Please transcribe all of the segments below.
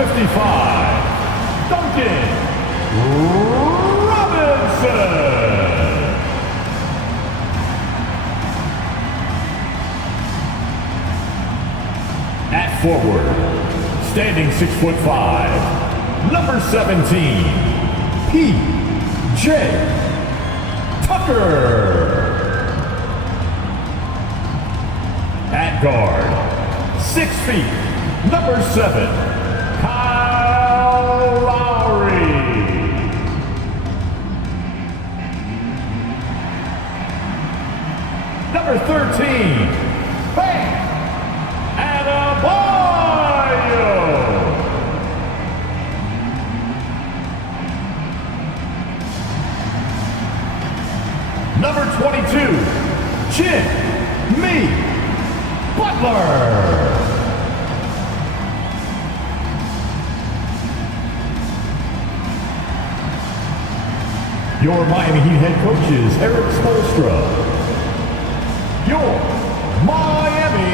55, Duncan Robinson. At forward, standing 6'5", number 17, P.J. Tucker. At guard, 6 feet, number 7, Kyle Lowry. Number 13, Bam Adebayo. Number 22, Jimmy Butler. Your Miami Heat head coach is Eric Spoelstra. Your Miami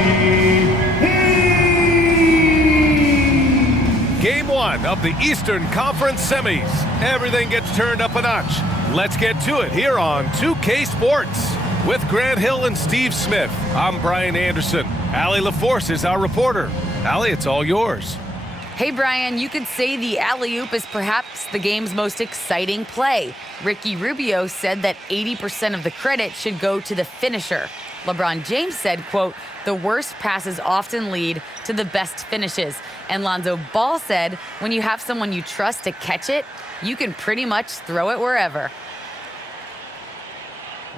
Heat. Game 1 of the Eastern Conference Semis. Everything gets turned up a notch. Let's get to it here on 2K Sports. With Grant Hill and Steve Smith, I'm Brian Anderson. Allie LaForce is our reporter. Allie, it's all yours. Hey, Brian, you could say the alley-oop is perhaps the game's most exciting play. Ricky Rubio said that 80% of the credit should go to the finisher. LeBron James said, quote, the worst passes often lead to the best finishes. And Lonzo Ball said, when you have someone you trust to catch it, you can pretty much throw it wherever.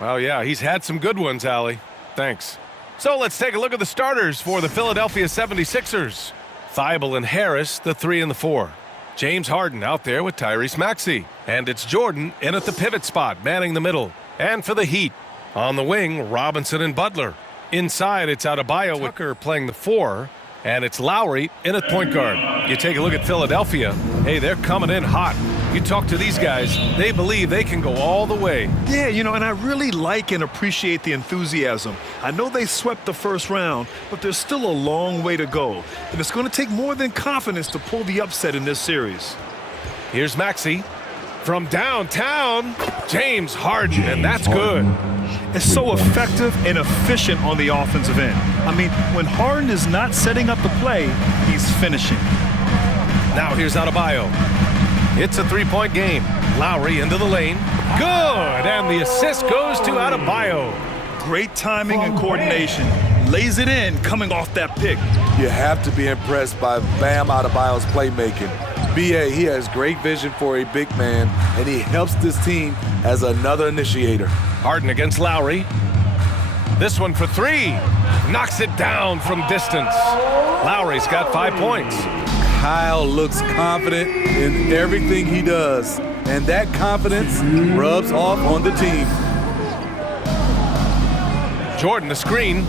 Well, yeah, he's had some good ones, Allie. Thanks. So let's take a look at the starters for the Philadelphia 76ers. Thibault and Harris, the 3 and the 4. James Harden out there with Tyrese Maxey. And it's Jordan in at the pivot spot, manning the middle. And for the Heat, on the wing, Robinson and Butler. Inside, it's Adebayo with Tucker playing the 4. And it's Lowry in at point guard. You take a look at Philadelphia. Hey, they're coming in hot. You talk to these guys, they believe they can go all the way. Yeah, and I really like and appreciate the enthusiasm. I know they swept the first round, but there's still a long way to go. And it's going to take more than confidence to pull the upset in this series. Here's Maxey. From downtown, James Harden, and that's good. It's so effective and efficient on the offensive end. I mean, when Harden is not setting up the play, he's finishing. Now here's Adebayo. It's a three-point game. Lowry into the lane. Good, and the assist goes to Adebayo. Great timing and coordination. Lays it in coming off that pick. You have to be impressed by Bam Adebayo's playmaking. B.A., he has great vision for a big man, and he helps this team as another initiator. Harden against Lowry. This one for 3. Knocks it down from distance. Lowry's got 5 points. Kyle looks confident in everything he does, and that confidence rubs off on the team. Jordan the screen.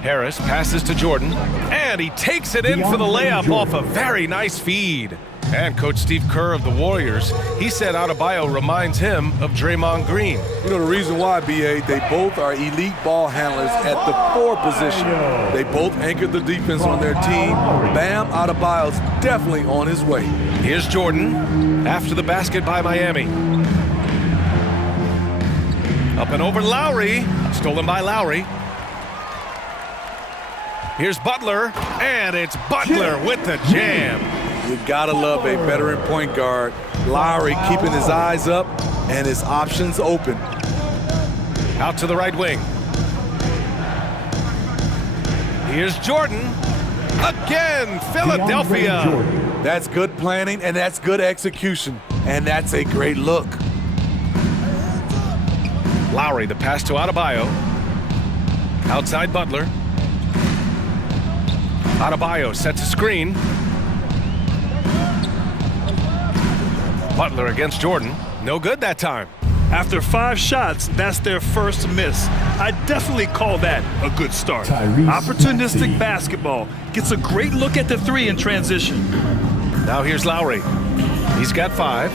Harris passes to Jordan, and he takes it in for the layup off a very nice feed. And Coach Steve Kerr of the Warriors, he said Adebayo reminds him of Draymond Green. You know the reason why, B.A., they both are elite ball handlers at the 4 position. They both anchor the defense on their team. Bam Adebayo's definitely on his way. Here's Jordan after the basket by Miami. Up and over Lowry, stolen by Lowry. Here's Butler, and it's Butler with the jam. You gotta love a veteran point guard. Lowry keeping his eyes up and his options open. Out to the right wing. Here's Jordan. Again, Philadelphia. That's good planning, and that's good execution. And that's a great look. Lowry, the pass to Adebayo. Outside Butler. Adebayo sets a screen. Butler against Jordan. No good that time. After 5 shots, that's their first miss. I definitely call that a good start. Opportunistic basketball. Gets a great look at the 3 in transition. Now here's Lowry. He's got 5.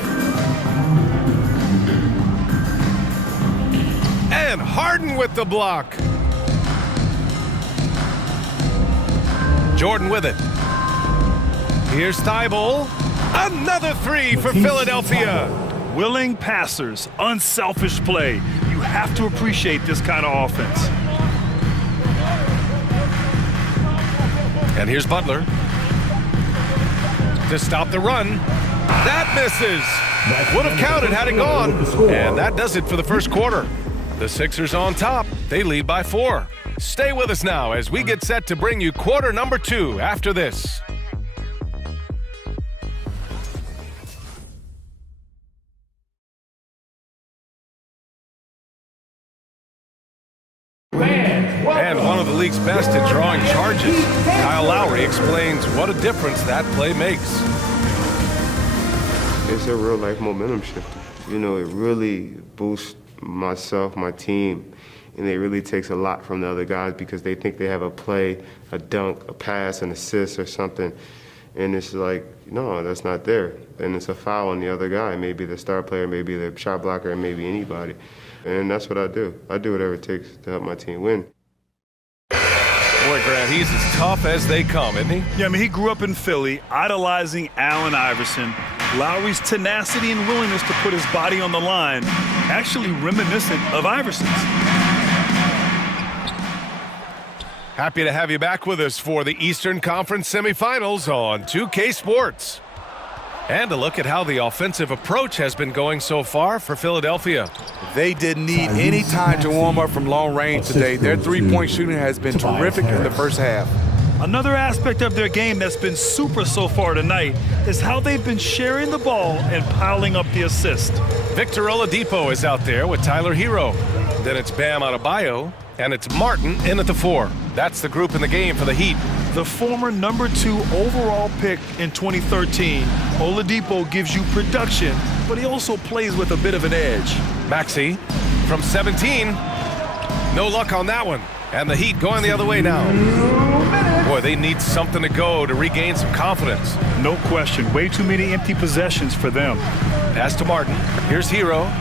And Harden with the block. Jordan with it. Here's Thibault. Another three for Philadelphia. Willing passers, unselfish play. You have to appreciate this kind of offense. And here's Butler to stop the run. That misses. Would have counted had it gone. And that does it for the first quarter. The Sixers on top. They lead by 4. Stay with us now as we get set to bring you quarter number 2 after this. And one of the league's best at drawing charges. Kyle Lowry explains what a difference that play makes. It's a real life momentum shifter. You know, it really boosts myself, my team, and it really takes a lot from the other guys because they think they have a play, a dunk, a pass, an assist or something. And it's like, no, that's not there. And it's a foul on the other guy, maybe the star player, maybe the shot blocker, and maybe anybody. And that's what I do. I do whatever it takes to help my team win. Boy, Grant, he's as tough as they come, isn't he? Yeah, I mean, he grew up in Philly, idolizing Allen Iverson. Lowry's tenacity and willingness to put his body on the line, actually reminiscent of Iverson's. Happy to have you back with us for the Eastern Conference semifinals on 2K Sports. And a look at how the offensive approach has been going so far for Philadelphia. They didn't need any time to warm up from long range today. Their three-point shooting has been terrific in the first half. Another aspect of their game that's been super so far tonight is how they've been sharing the ball and piling up the assist. Victor Oladipo is out there with Tyler Hero. Then it's Bam Adebayo, and it's Martin in at the 4. That's the group in the game for the Heat. The former number 2 overall pick in 2013, Oladipo gives you production, but he also plays with a bit of an edge. Maxey from 17. No luck on that one. And the Heat going the other way now. Boy, they need something to go to regain some confidence. No question. Way too many empty possessions for them. Pass to Martin. Here's Hero.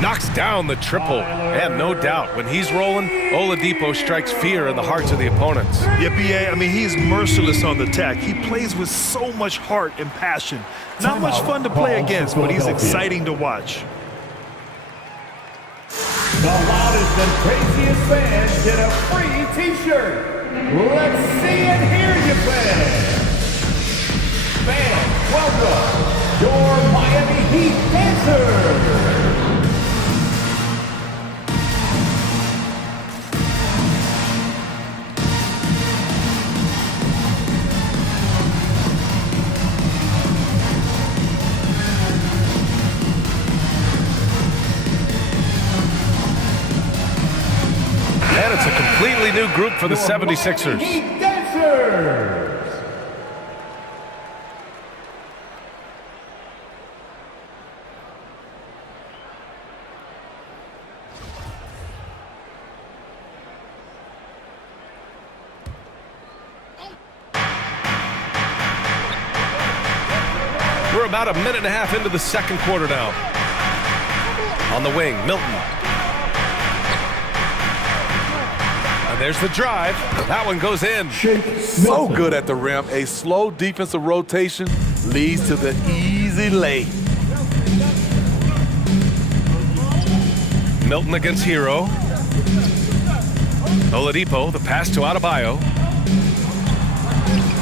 Knocks down the triple. And no doubt, when he's rolling, Oladipo strikes fear in the hearts of the opponents. Yeah, B.A., I mean, he's merciless on the attack. He plays with so much heart and passion. Not much fun to play against, but he's exciting to watch. The loudest and craziest fans get a free T-shirt. Let's see and hear you, fans. Fans, welcome your Miami Heat dancers. And it's a completely new group for the 76ers. Heat dancers. We're about a minute and a half into the second quarter now. On the wing, Milton. And there's the drive. That one goes in. So good at the rim. A slow defensive rotation leads to the easy lay. Milton against Hero. Oladipo, the pass to Adebayo.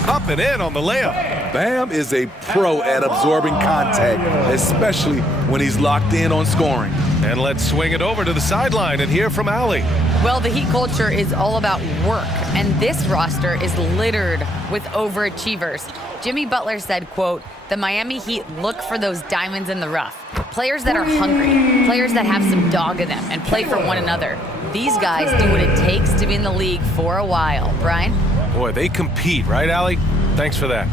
Up and in on the layup. Bam is a pro at absorbing contact, especially when he's locked in on scoring. And let's swing it over to the sideline and hear from Allie. Well, the Heat culture is all about work, and this roster is littered with overachievers. Jimmy Butler said, quote, "The Miami Heat look for those diamonds in the rough. Players that are hungry, players that have some dog in them and play for one another. These guys do what it takes to be in the league for a while." Brian? Boy, they compete, right, Allie? Thanks for that.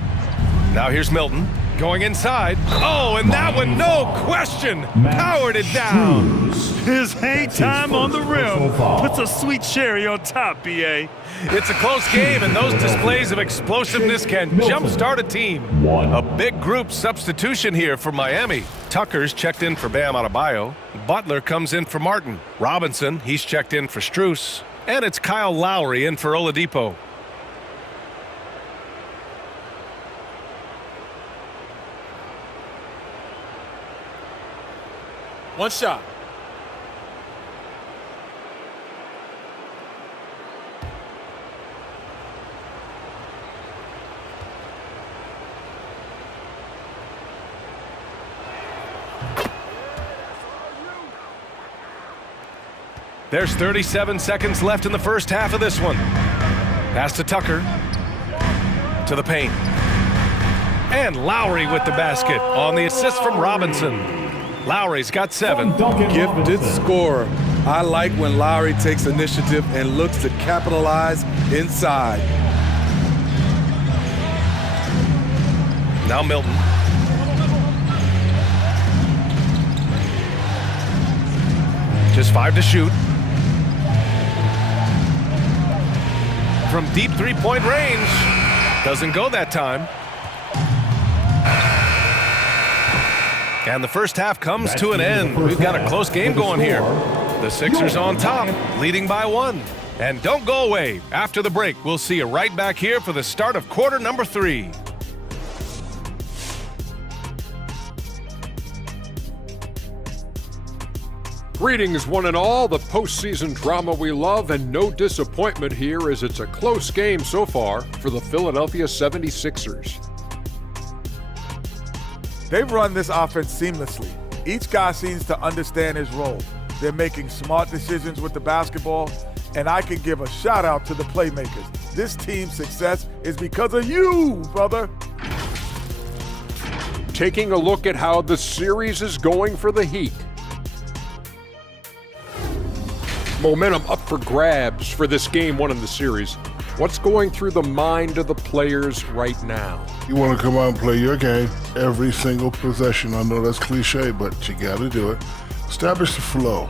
Now here's Milton going inside. Oh, and that one, no question, powered it down. His hang time on the rim puts a sweet cherry on top, B.A. It's a close game, and those displays of explosiveness can jumpstart a team. A big group substitution here for Miami. Tucker's checked in for Bam Adebayo. Butler comes in for Martin. Robinson, he's checked in for Strus. And it's Kyle Lowry in for Oladipo. One shot. There's 37 seconds left in the first half of this one. Pass to Tucker. To the paint. And Lowry with the basket on the assist from Robinson. Lowry's got 7. Gifted scorer. I like when Lowry takes initiative and looks to capitalize inside. Now Milton. Just 5 to shoot. From deep three-point range. Doesn't go that time. And the first half comes to an end. We've got a close game going here. The Sixers on top, leading by 1. And don't go away. After the break, we'll see you right back here for the start of quarter number 3. Greetings, one and all. The postseason drama we love, and no disappointment here as it's a close game so far for the Philadelphia 76ers. They've run this offense seamlessly. Each guy seems to understand his role. They're making smart decisions with the basketball, and I can give a shout out to the playmakers. This team's success is because of you, brother. Taking a look at how the series is going for the Heat. Momentum up for grabs for this game 1 in the series. What's going through the mind of the players right now? You want to come out and play your game every single possession. I know that's cliche, but you got to do it. Establish the flow.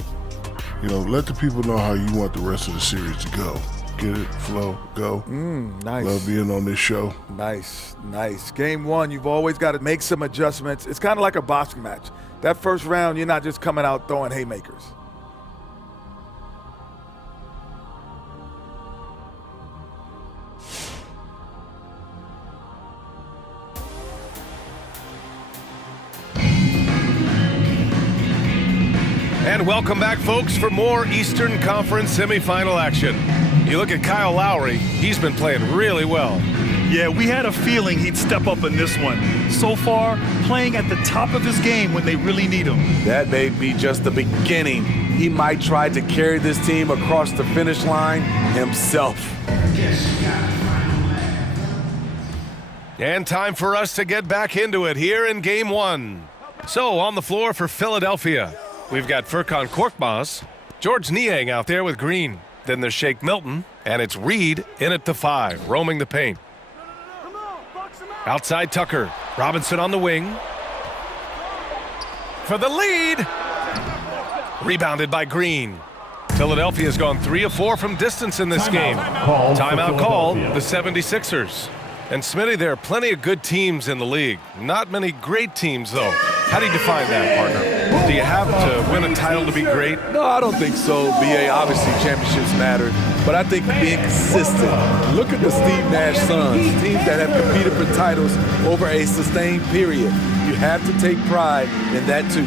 You know, let the people know how you want the rest of the series to go. Get it, flow, go. Nice. Love being on this show. Nice, nice. Game 1, you've always got to make some adjustments. It's kind of like a boxing match. That first round, you're not just coming out throwing haymakers. And welcome back, folks, for more Eastern Conference semifinal action. You look at Kyle Lowry, he's been playing really well. Yeah, we had a feeling he'd step up in this one. So far, playing at the top of his game when they really need him. That may be just the beginning. He might try to carry this team across the finish line himself. And time for us to get back into it here in Game 1. So, on the floor for Philadelphia, we've got Furkan Korkmaz, George Niang out there with Green. Then there's Shake Milton, and it's Reed in at the 5, roaming the paint. Outside Tucker, Robinson on the wing. For the lead! Rebounded by Green. Philadelphia's gone 3 of 4 from distance in this game. Timeout call, the 76ers. And Smitty, there are plenty of good teams in the league. Not many great teams, though. How do you define that, partner? Do you have to win a title to be great? No, I don't think so, BA. Obviously, championships matter. But I think being consistent. Look at the Steve Nash Suns, teams that have competed for titles over a sustained period. You have to take pride in that, too.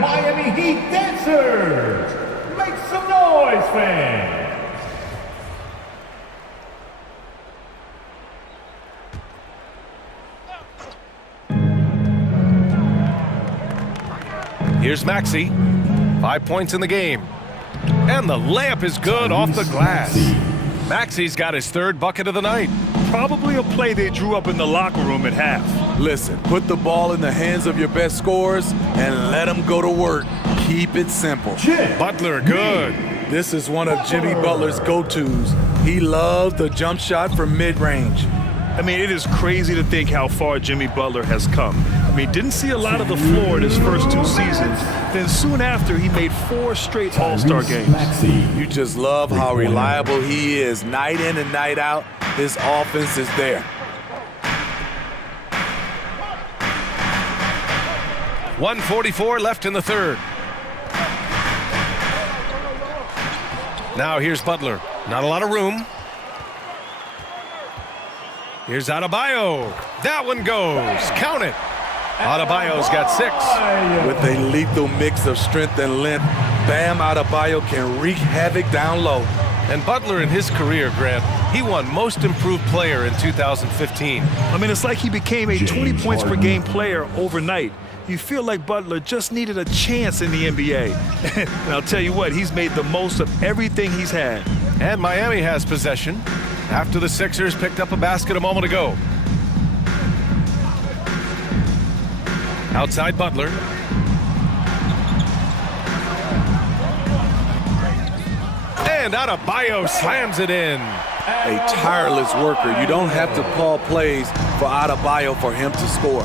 Miami Heat dancers! Make some noise, fans! Here's Maxey. 5 points in the game. And the layup is good off the glass. Maxey's got his 3rd bucket of the night. Probably a play they drew up in the locker room at half. Listen, put the ball in the hands of your best scorers and let them go to work. Keep it simple. Butler, good. This is one of Jimmy Butler's go-tos. He loves the jump shot from mid-range. I mean, it is crazy to think how far Jimmy Butler has come. I mean, didn't see a lot of the floor in his first 2 seasons. Then soon after, he made 4 straight All-Star games. You just love how reliable he is. Night in and night out, his offense is there. 1:44 left in the 3rd. Now here's Butler. Not a lot of room. Here's Adebayo. That one goes. Count it. Adebayo's got 6. With a lethal mix of strength and length, Bam Adebayo can wreak havoc down low. And Butler in his career, Grant, he won Most Improved Player in 2015. I mean, it's like he became a 20 points per game player overnight. You feel like Butler just needed a chance in the NBA. And I'll tell you what, he's made the most of everything he's had. And Miami has possession after the Sixers picked up a basket a moment ago. Outside Butler. And Adebayo slams it in. A tireless worker. You don't have to call plays for Adebayo for him to score.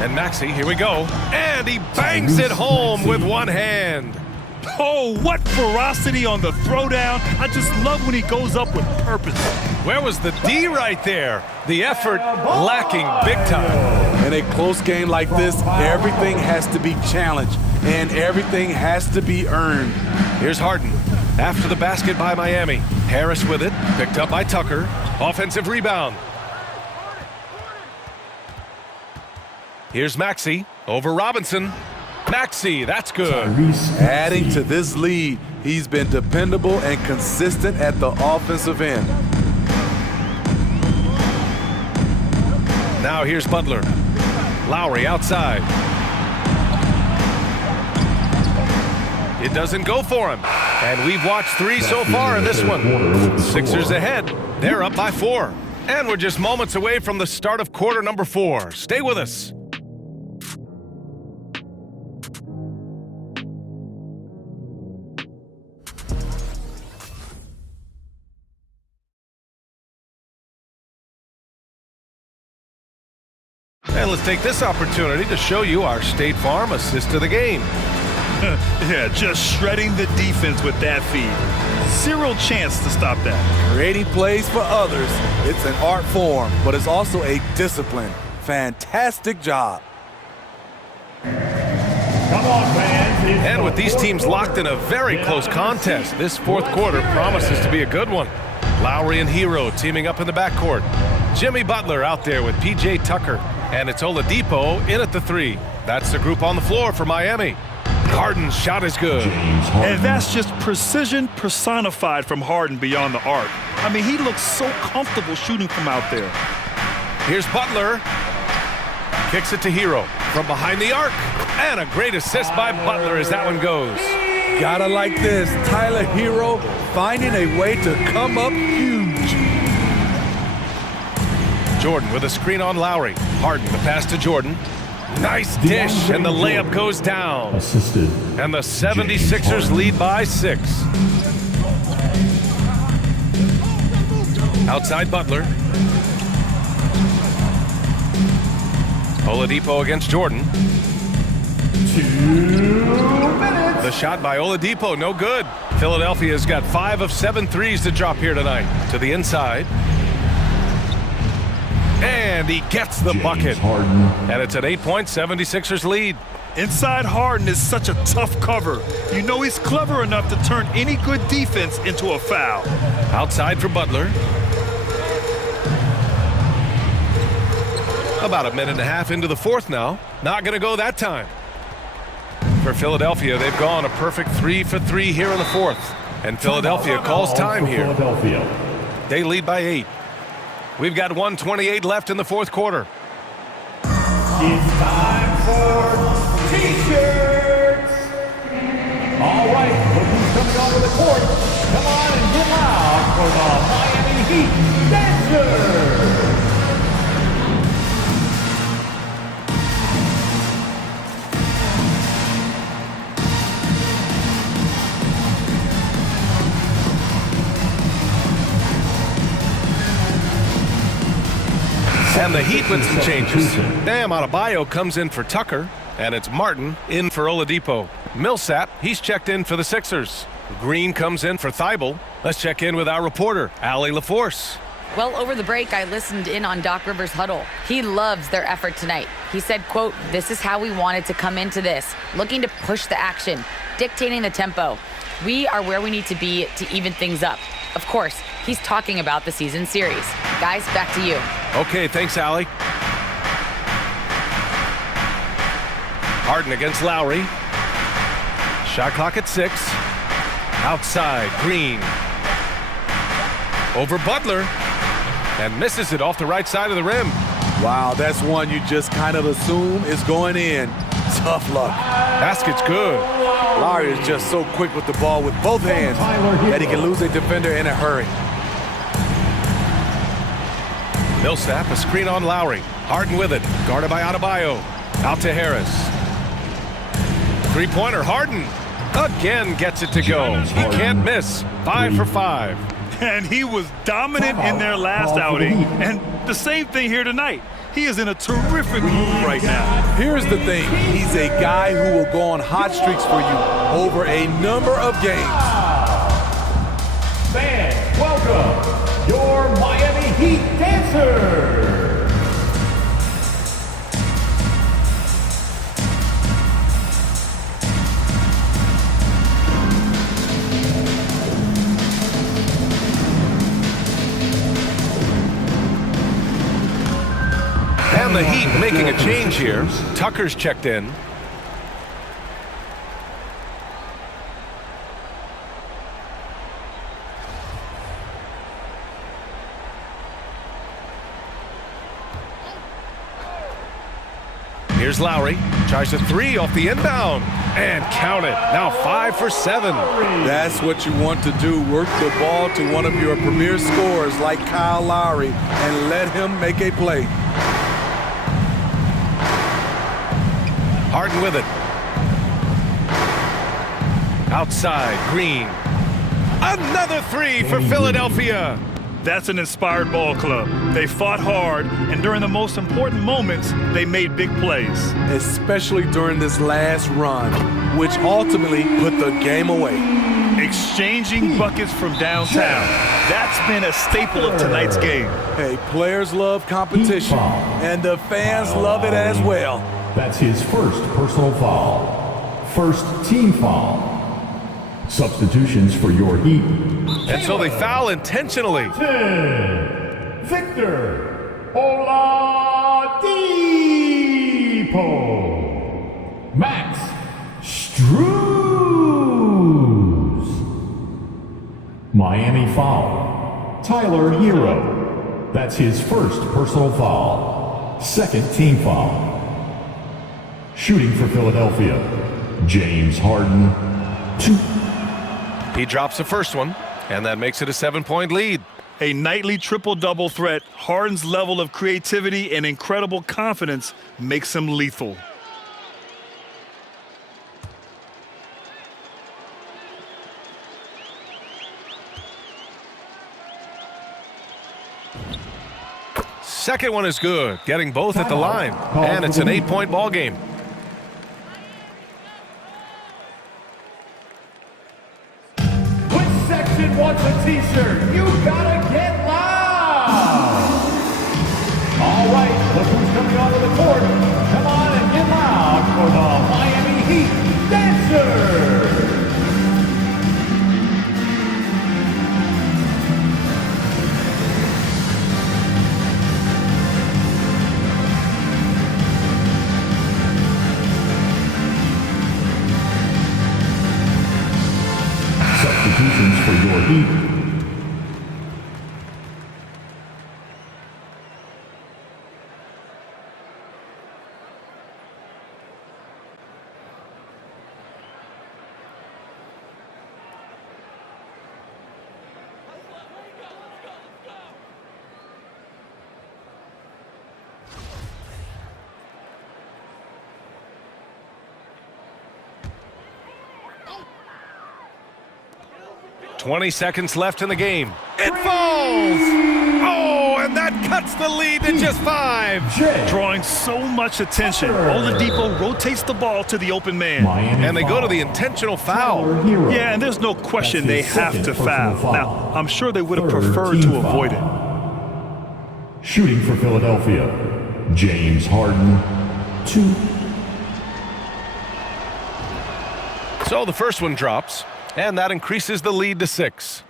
And Maxey, here we go. And he bangs it home with one hand. Oh, what ferocity on the throwdown. I just love when he goes up with purpose. Where was the D right there? The effort lacking big time. In a close game like this, everything has to be challenged and everything has to be earned. Here's Harden. After the basket by Miami. Harris with it. Picked up by Tucker. Offensive rebound. Here's Maxey over Robinson. Maxey, that's good. Adding to this lead, he's been dependable and consistent at the offensive end. Now here's Butler. Lowry outside. It doesn't go for him. And we've watched 3 so far in this one. Sixers ahead. They're up by 4. And we're just moments away from the start of quarter number 4. Stay with us. And let's take this opportunity to show you our State Farm assist of the game. Yeah, just shredding the defense with that feed. Zero chance to stop that. Creating plays for others, it's an art form, but it's also a discipline. Fantastic job. Come on, fans. And with these teams locked in a very close contest, this fourth quarter promises to be a good one. Lowry and Hero teaming up in the backcourt. Jimmy Butler out there with P.J. Tucker. And it's Oladipo in at the 3. That's the group on the floor for Miami. Harden's shot is good. And that's just precision personified from Harden beyond the arc. I mean, he looks so comfortable shooting from out there. Here's Butler. Kicks it to Hero from behind the arc. And a great assist by Butler as that one goes. Gotta like this. Tyler Hero finding a way to come up huge. Jordan with a screen on Lowry. Harden the pass to Jordan. Nice dish, and the layup goes down. Assisted. And the 76ers lead by 6. Outside Butler. Oladipo against Jordan. 2 minutes. The shot by Oladipo, no good. Philadelphia's got 5 of 7 threes to drop here tonight. To the inside. And he gets the bucket. And it's an 8-point 76ers lead. Inside Harden is such a tough cover. You know he's clever enough to turn any good defense into a foul. Outside for Butler. About a minute and a half into the fourth now. Not going to go that time. For Philadelphia, they've gone a perfect 3 for 3 here in the fourth. And Philadelphia calls time here. They lead by 8. We've got 1:28 left in the fourth quarter. It's time for T-shirts. All right, look who's coming onto the court. Come on and get loud for the Miami Heat Dancers. And the Heat with some changes. Bam Adebayo comes in for Tucker, and it's Martin in for Oladipo. Millsap, he's checked in for the Sixers. Green comes in for Thibault. Let's check in with our reporter, Allie LaForce. Well, over the break, I listened in on Doc Rivers' huddle. He loves their effort tonight. He said, quote, "This is how we wanted to come into this, looking to push the action. dictating the tempo. We are where we need to be to even things up. Of course, he's talking about the season series. Guys, back to you. Okay, thanks, Allie. Harden against Lowry. Shot clock at 6. Outside, Green. Over Butler. And misses it off the right side of the rim. Wow, that's one you just kind of assume is going in. Tough luck. Basket's good. Lowry is just so quick with the ball with both hands that he can lose a defender in a hurry. Millsap, a screen on Lowry. Harden with it. Guarded by Adebayo. Out to Harris. Three-pointer, Harden. Again gets it to go. He can't miss. 5 for 5. And he was dominant in their last outing. And the same thing here tonight. He is in a terrific mood right now. Here's the thing. He's a guy who will go on hot streaks for you over a number of games. Fans, welcome your Miami Heat dancers. And the Heat making a change here. Tucker's checked in. Here's Lowry. Tries a 3 off the inbound. And count it. Now 5 for 7. That's what you want to do. Work the ball to one of your premier scorers like Kyle Lowry and let him make a play. Harden with it. Outside, Green. Another 3 for Philadelphia. That's an inspired ball club. They fought hard, and during the most important moments, they made big plays. Especially during this last run, which ultimately put the game away. Exchanging buckets from downtown. That's been a staple of tonight's game. Hey, players love competition, and the fans love it as well. That's his first personal foul. First team foul. Substitutions for your Heat. And so they foul intentionally. 10, Victor Oladipo. Max Strus. Miami foul. Tyler Hero. That's his first personal foul. Second team foul. Shooting for Philadelphia, James Harden, 2. He drops the first one, and that makes it a 7-point lead. A nightly triple-double threat, Harden's level of creativity and incredible confidence makes him lethal. Second one is good, getting both at the line. And it's an 8-point ball game. Which section wants a t-shirt? You gotta get loud! All right, look who's coming onto the court. Come on and get loud for the Miami Heat Dancers! Substitutions for your Heat. .20 seconds left in the game. It falls! Oh, and that cuts the lead to just 5. Drawing so much attention, Oladipo rotates the ball to the open man. And they go to the intentional foul. Yeah, and there's no question they have to foul. Now, I'm sure they would have preferred to avoid it. Shooting for Philadelphia, James Harden, 2. So the first one drops, and that increases the lead to 6.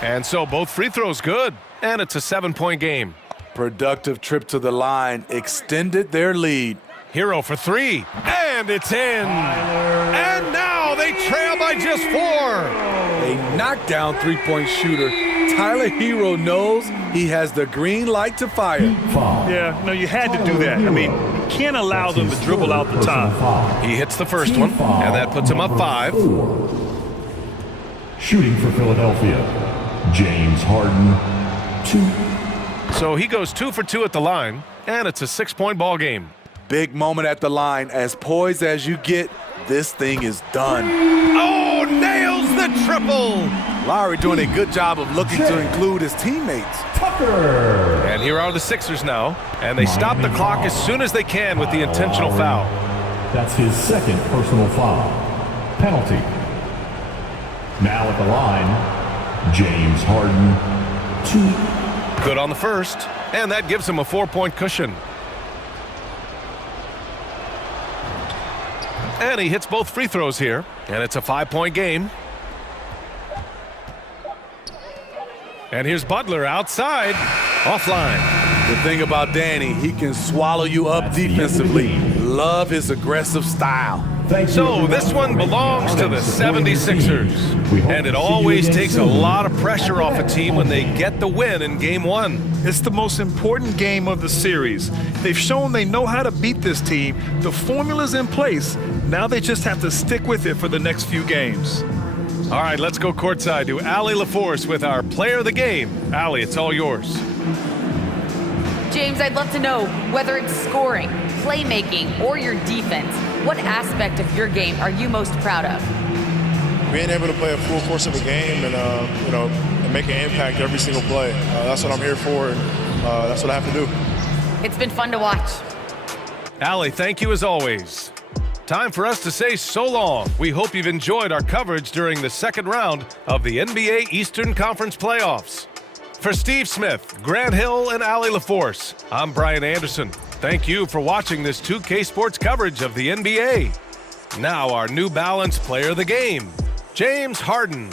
And so both free throws good, and it's a 7-point game. Productive trip to the line extended their lead. Hero for 3, and it's in. And now they trail by just 4. A knockdown three-point shooter. Tyler Hero knows he has the green light to fire. Yeah, no, you had to do that. I mean, you can't allow them to dribble out the top. He hits the first one, and that puts him up 5. Shooting for Philadelphia, James Harden, 2. So he goes 2 for 2 at the line, and it's a 6-point ball game. Big moment at the line. As poised as you get, this thing is done. Oh, nails the triple! Lowry doing a good job of looking to include his teammates. Tucker. And here are the Sixers now, and they stop the clock as soon as they can with the intentional foul. That's his second personal foul. Penalty. Now at the line, James Harden, 2. Good on the first, and that gives him a 4-point cushion. And he hits both free throws here, and it's a 5-point game. And here's Butler outside, offline. The thing about Danny, he can swallow you up defensively. Love his aggressive style. So this one belongs to the 76ers. And it always takes a lot of pressure off a team when they get the win in Game 1. It's the most important game of the series. They've shown they know how to beat this team. The formula's in place. Now they just have to stick with it for the next few games. All right, let's go courtside to Allie LaForce with our player of the game. Allie, it's all yours. James, I'd love to know whether it's scoring, playmaking, or your defense. What aspect of your game are you most proud of? Being able to play a full course of a game and, and make an impact every single play. That's what I'm here for, and that's what I have to do. It's been fun to watch. Allie, thank you as always. Time for us to say so long. We hope you've enjoyed our coverage during the second round of the NBA Eastern Conference Playoffs. For Steve Smith, Grant Hill, and Allie LaForce, I'm Brian Anderson. Thank you for watching this 2K Sports coverage of the NBA. Now our New Balance player of the game, James Harden.